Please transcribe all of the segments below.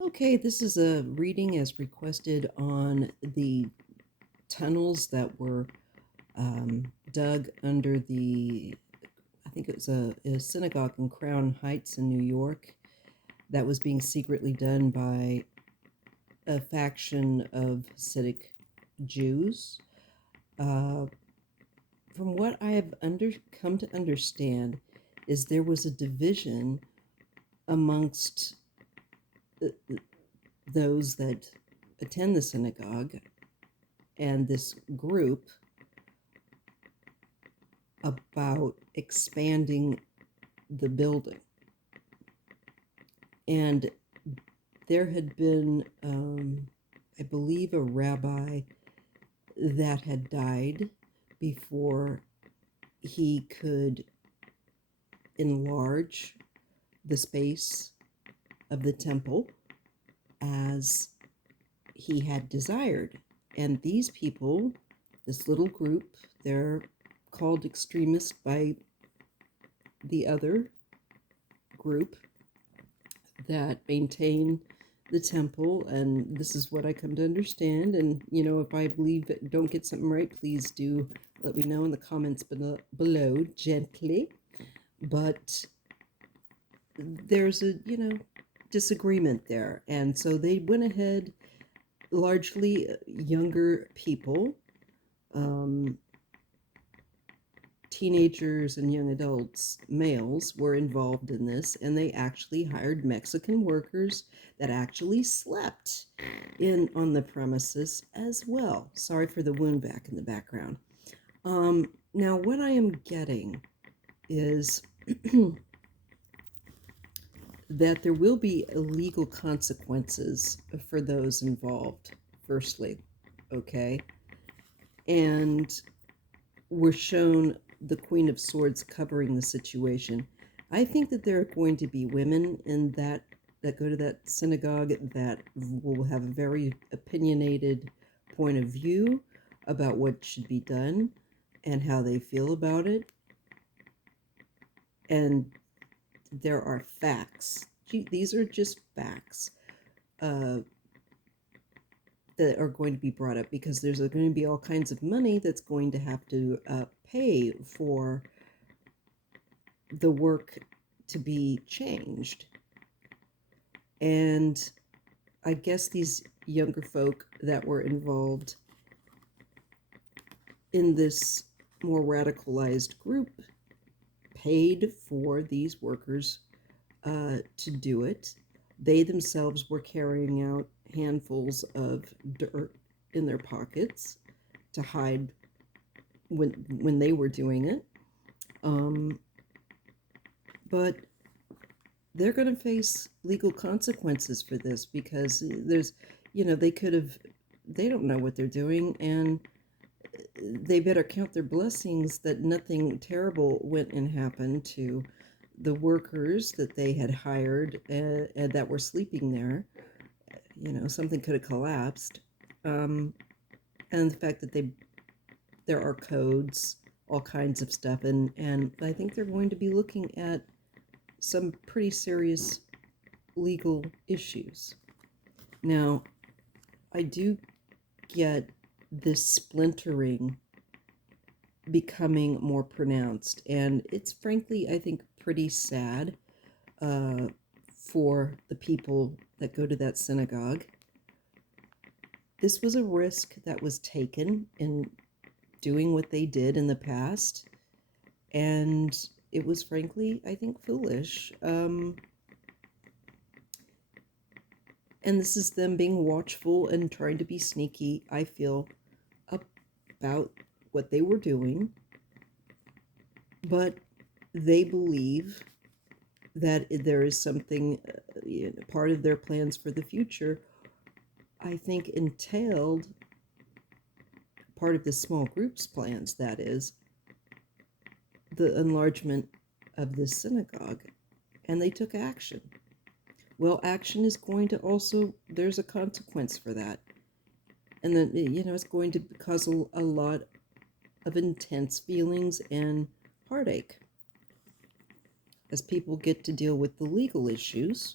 Okay, this is a reading as requested on the tunnels that were dug under I think it was a synagogue in Crown Heights in New York that was being secretly done by a faction of Hasidic Jews. Uh, from what I have come to understand, is there was a division amongst th- those that attend the synagogue and this group about expanding the building. And there had been, I believe, a rabbi that had died before he could enlarge the space of the temple as he had desired. And these people, this little group, they're called extremists by the other group that maintain the temple, and this is what I come to understand. And if I believe it, don't get something right, please do let me know in the comments below gently. But there's a disagreement there, and so they went ahead, largely younger people, um, teenagers and young adults, males, were involved in this, and they actually hired Mexican workers that actually slept on the premises as well. Sorry for the wound back in the background. Now, what I am getting is that there will be legal consequences for those involved, firstly, okay? And we're shown the Queen of Swords covering the situation. I think that there are going to be women in that go to that synagogue that will have a very opinionated point of view about what should be done and how they feel about it. And there are facts. These are just facts that are going to be brought up, because there's going to be all kinds of money that's going to have to pay for the work to be changed. And I guess these younger folk that were involved in this more radicalized group paid for these workers to do it. They themselves were carrying out handfuls of dirt in their pockets to hide when they were doing it. But they're going to face legal consequences for this, because they don't know what they're doing, and they better count their blessings that nothing terrible went and happened to the workers that they had hired and that were sleeping there. Something could have collapsed. And the fact that there are codes, all kinds of stuff, and I think they're going to be looking at some pretty serious legal issues. Now, I do get this splintering becoming more pronounced, and it's frankly, I think, pretty sad for the people that go to that synagogue. This was a risk that was taken in doing what they did in the past, and it was frankly, I think, foolish. And this is them being watchful and trying to be sneaky, I feel, about what they were doing. But they believe that there is something, part of their plans for the future, I think, entailed part of the small group's plans, that is, the enlargement of this synagogue. And they took action. Well, action is going to also, there's a consequence for that. And then, it's going to cause a lot of intense feelings and heartache as people get to deal with the legal issues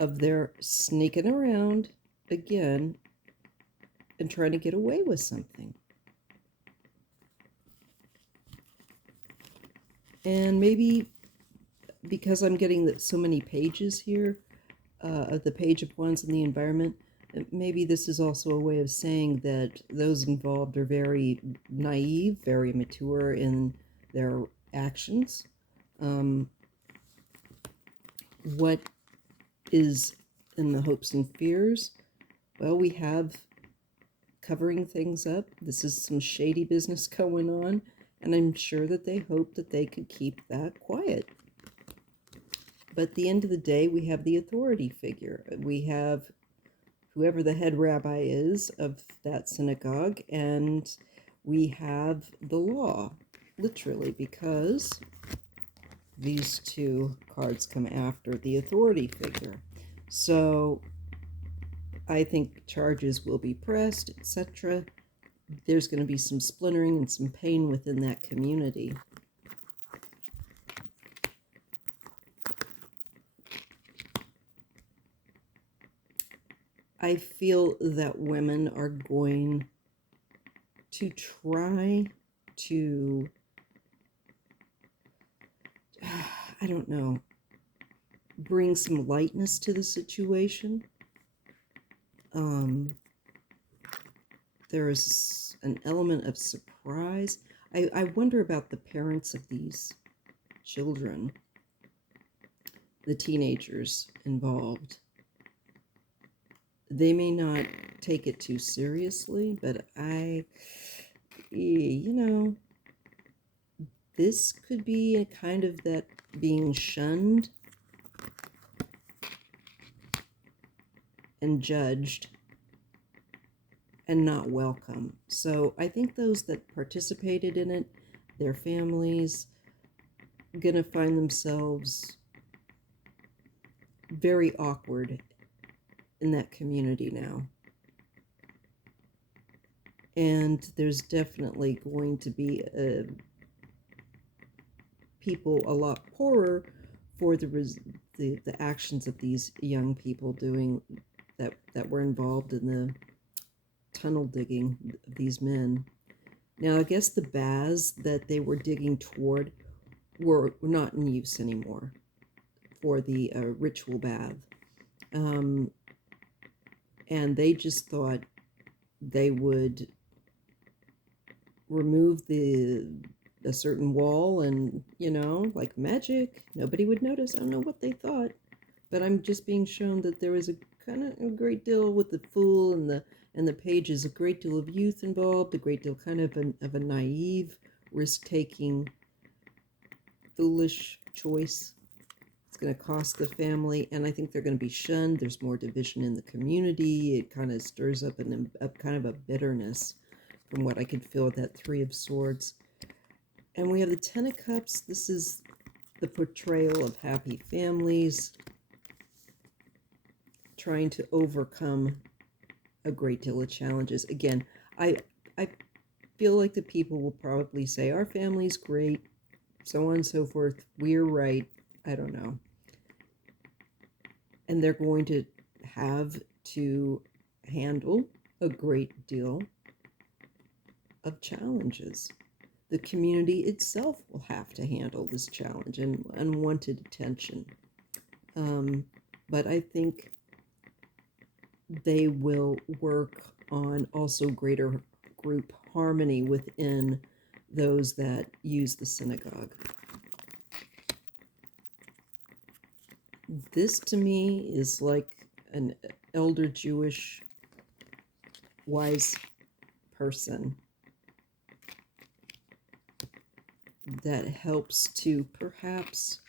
of their sneaking around again and trying to get away with something. And maybe because I'm getting so many pages here, of the page of ones in the environment, maybe this is also a way of saying that those involved are very naive, very mature in their actions. What is in the hopes and fears? Well, we have covering things up. This is some shady business going on, and I'm sure that they hope that they could keep that quiet. But at the end of the day, we have the authority figure. We have whoever the head rabbi is of that synagogue, and we have the law, literally, because these two cards come after the authority figure. So I think charges will be pressed, etc. There's going to be some splintering and some pain within that community. I feel that women are going to try to, I don't know, bring some lightness to the situation. There is an element of surprise. I wonder about the parents of these children, the teenagers involved. They may not take it too seriously, but this could be a kind of that being shunned and judged and not welcome. So I think those that participated in it, their families, gonna find themselves very awkward in that community now. And there's definitely going to be people a lot poorer for the actions of these young people doing that were involved in the tunnel digging of these men. Now, I guess the baths that they were digging toward were not in use anymore for the ritual bath. And they just thought they would remove a certain wall and, like magic, nobody would notice. I don't know what they thought, but I'm just being shown that there was a kind of a great deal with the fool and the pages, a great deal of youth involved, a great deal kind of a naive, risk-taking, foolish choice. It's going to cost the family, and I think they're going to be shunned. There's more division in the community. It kind of stirs up a kind of a bitterness from what I could feel with that Three of Swords. And we have the Ten of Cups. This is the portrayal of happy families trying to overcome a great deal of challenges. Again, I feel like the people will probably say, our family's great, so on and so forth. We're right. I don't know. And they're going to have to handle a great deal of challenges. The community itself will have to handle this challenge and unwanted attention. But I think they will work on also greater group harmony within those that use the synagogue. This to me is like an elder Jewish wise person that helps to perhaps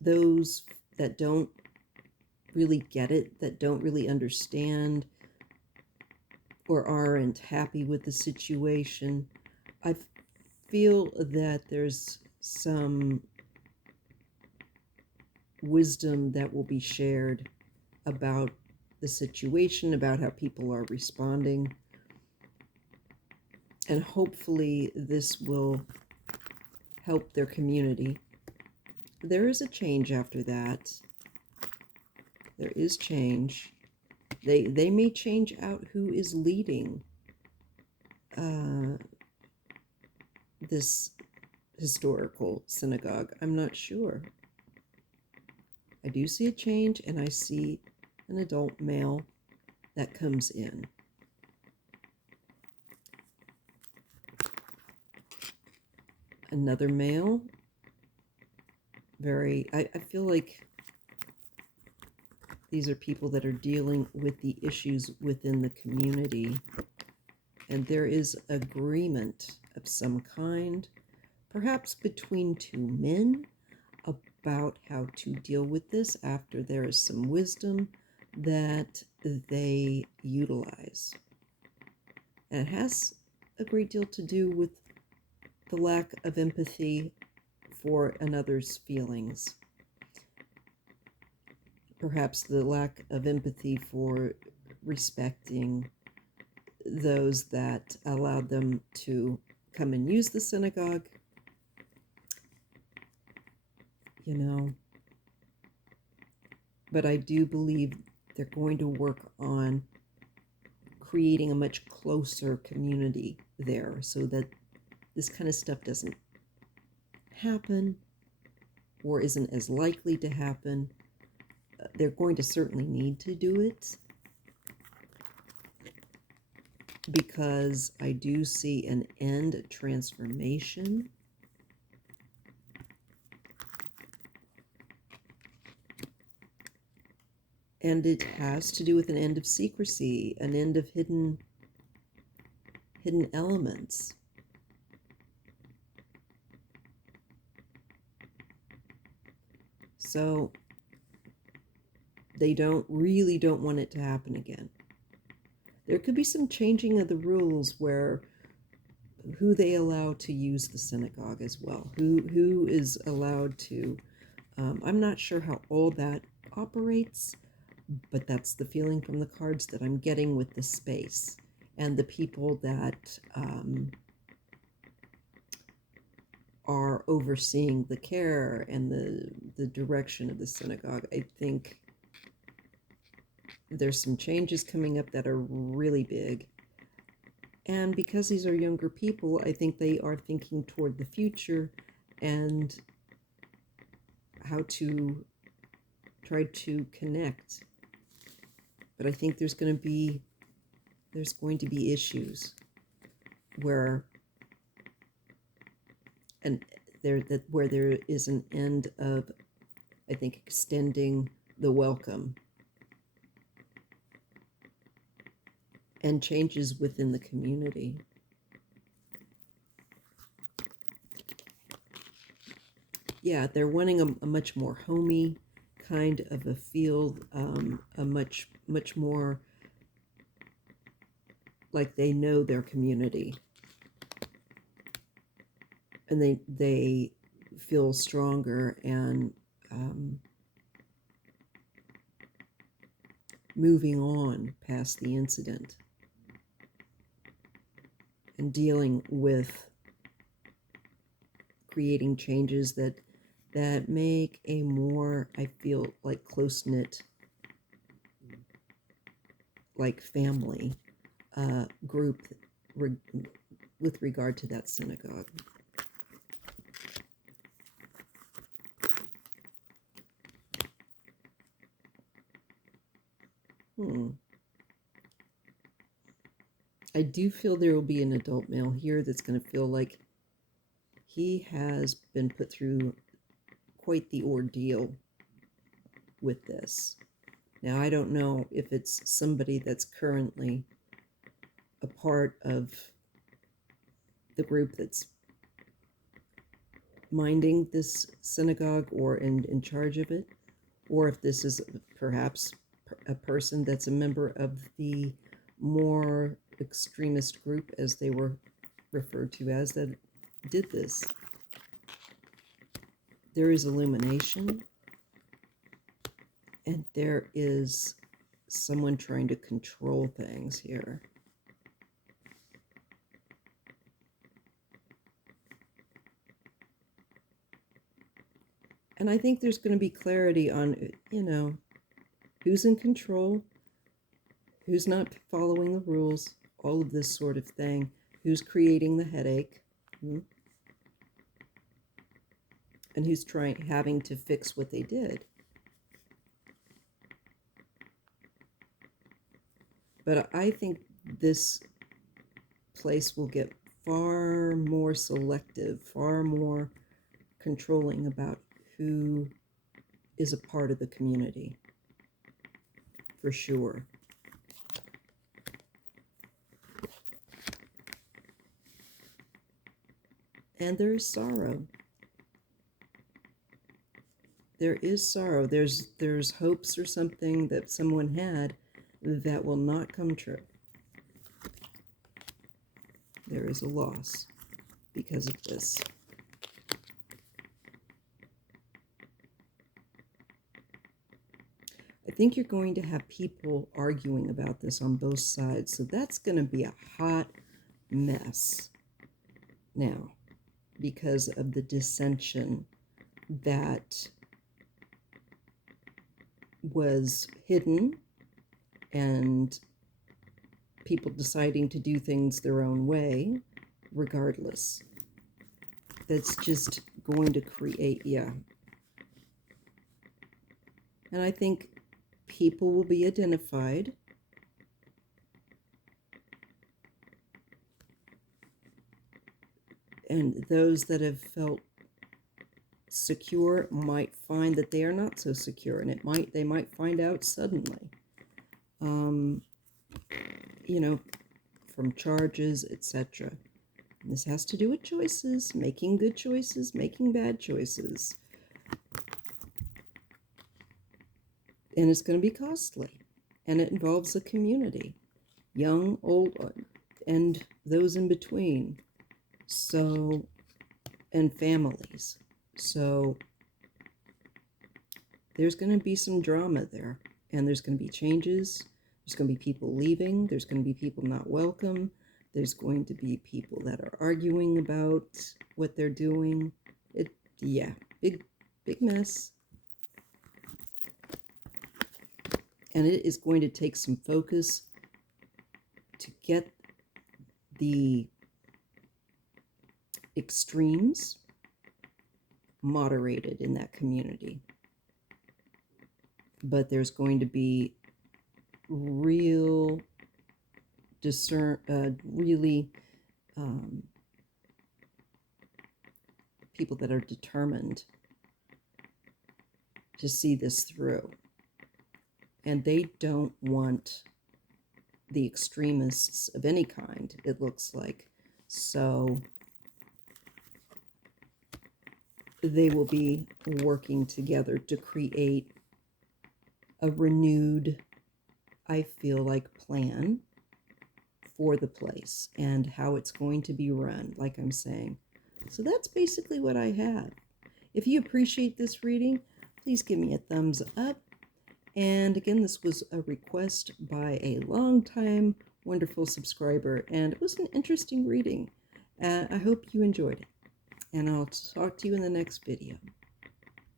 those that don't really get it, that don't really understand or aren't happy with the situation. I feel that there's some wisdom that will be shared about the situation, about how people are responding. And hopefully this will help their community there is a change after that. There is change. They may change out who is leading this historical synagogue. I'm not sure. I do see a change, and I see an adult male that comes in. Another male. I feel like these are people that are dealing with the issues within the community, and there is agreement of some kind, perhaps between two men, about how to deal with this after there is some wisdom that they utilize. And it has a great deal to do with the lack of empathy for another's feelings. Perhaps the lack of empathy for respecting those that allowed them to come and use the synagogue. You know, but I do believe they're going to work on creating a much closer community there so that this kind of stuff doesn't happen or isn't as likely to happen. They're going to certainly need to do it because I do see an end, a transformation. And it has to do with an end of secrecy, an end of hidden elements. So they don't want it to happen again. There could be some changing of the rules where who they allow to use the synagogue as well, who is allowed to. I'm not sure how all that operates, but that's the feeling from the cards that I'm getting with the space and the people that are overseeing the care and the direction of the synagogue. I think there's some changes coming up that are really big. And because these are younger people, I think they are thinking toward the future and how to try to connect. But I think there's going to be issues where there is an end of, I think, extending the welcome and changes within the community. Yeah, they're wanting a much more homey kind of a feel, a much more like they know their community, and they feel stronger and moving on past the incident and dealing with creating changes that make a more, I feel like, close-knit, like family group with regard to that synagogue. I do feel there will be an adult male here that's going to feel like he has been put through quite the ordeal with this. Now, I don't know if it's somebody that's currently a part of the group that's minding this synagogue or in charge of it, or if this is perhaps a person that's a member of the more extremist group, as they were referred to as, that did this. There is illumination, and there is someone trying to control things here. And I think there's going to be clarity on, who's in control, who's not following the rules, all of this sort of thing, who's creating the headache, and who's having to fix what they did. But I think this place will get far more selective, far more controlling about who is a part of the community, for sure. And there's sorrow. There is sorrow. There's hopes or something that someone had that will not come true. There is a loss because of this. I think you're going to have people arguing about this on both sides, so that's going to be a hot mess now because of the dissension that was hidden and people deciding to do things their own way regardless. That's just going to create, And I think people will be identified. And those that have felt secure might find that they are not so secure, and they might find out suddenly. From charges, etc. This has to do with choices, making good choices, making bad choices. And it's going to be costly. And it involves a community, young, old, and those in between. So, and families. So, there's going to be some drama there. And there's going to be changes. There's going to be people leaving. There's going to be people not welcome. There's going to be people that are arguing about what they're doing. Big mess. And it is going to take some focus to get the extremes moderated in that community. But there's going to be really people that are determined to see this through. And they don't want the extremists of any kind, it looks like. So they will be working together to create a renewed, I feel like, plan for the place and how it's going to be run, like I'm saying. So that's basically what I have. If you appreciate this reading, please give me a thumbs up. And again, this was a request by a long-time wonderful subscriber, and it was an interesting reading. I hope you enjoyed it, and I'll talk to you in the next video.